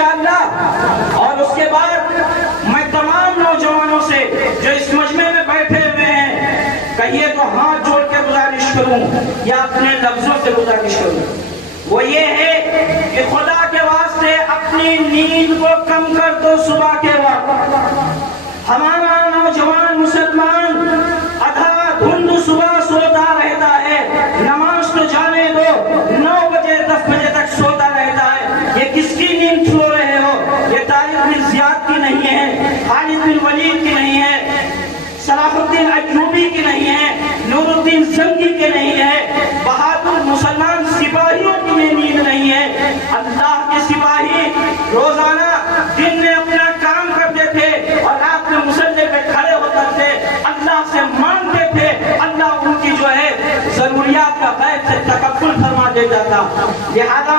انشاءاللہ۔ اور اس کے بعد میں تمام نوجوانوں سے جو اس مجمع میں بیٹھے ہوئے ہیں کہیے تو ہاتھ جوڑ کے گزارش کروں یا اپنے لفظوں سے گزارش کروں، وہ یہ ہے کہ خدا کے واسطے اپنی نیند کو کم کر دو صبح کے وقت۔ ہمارا نوجوان مسلمان آدھا دھند صبح سوتا رہتا ہے، نماز تو جانے دو 9 بجے 10 بجے تک سوتا رہتا ہے۔ یہ کس کی نیند سو رہے ہو؟ یہ طارق بن زیاد کی نہیں ہے، خالد بن ولید کی نہیں ہے، صلاح الدین ایوبی کی نہیں ہے، نور الدین زنگی کی نہیں ہے، بہادر مسلمان سپاہیوں کی نیند نہیں ہے۔ اللہ کے سپاہی روزانہ دن میں اپنا کام کرتے تھے اور رات میں مصلی پہ کھڑے ہوتے تھے، اللہ سے مانگتے تھے، اللہ ان کی جو ہے ضروریات کا غیب سے تکفل فرما دیتا تھا۔ لہذا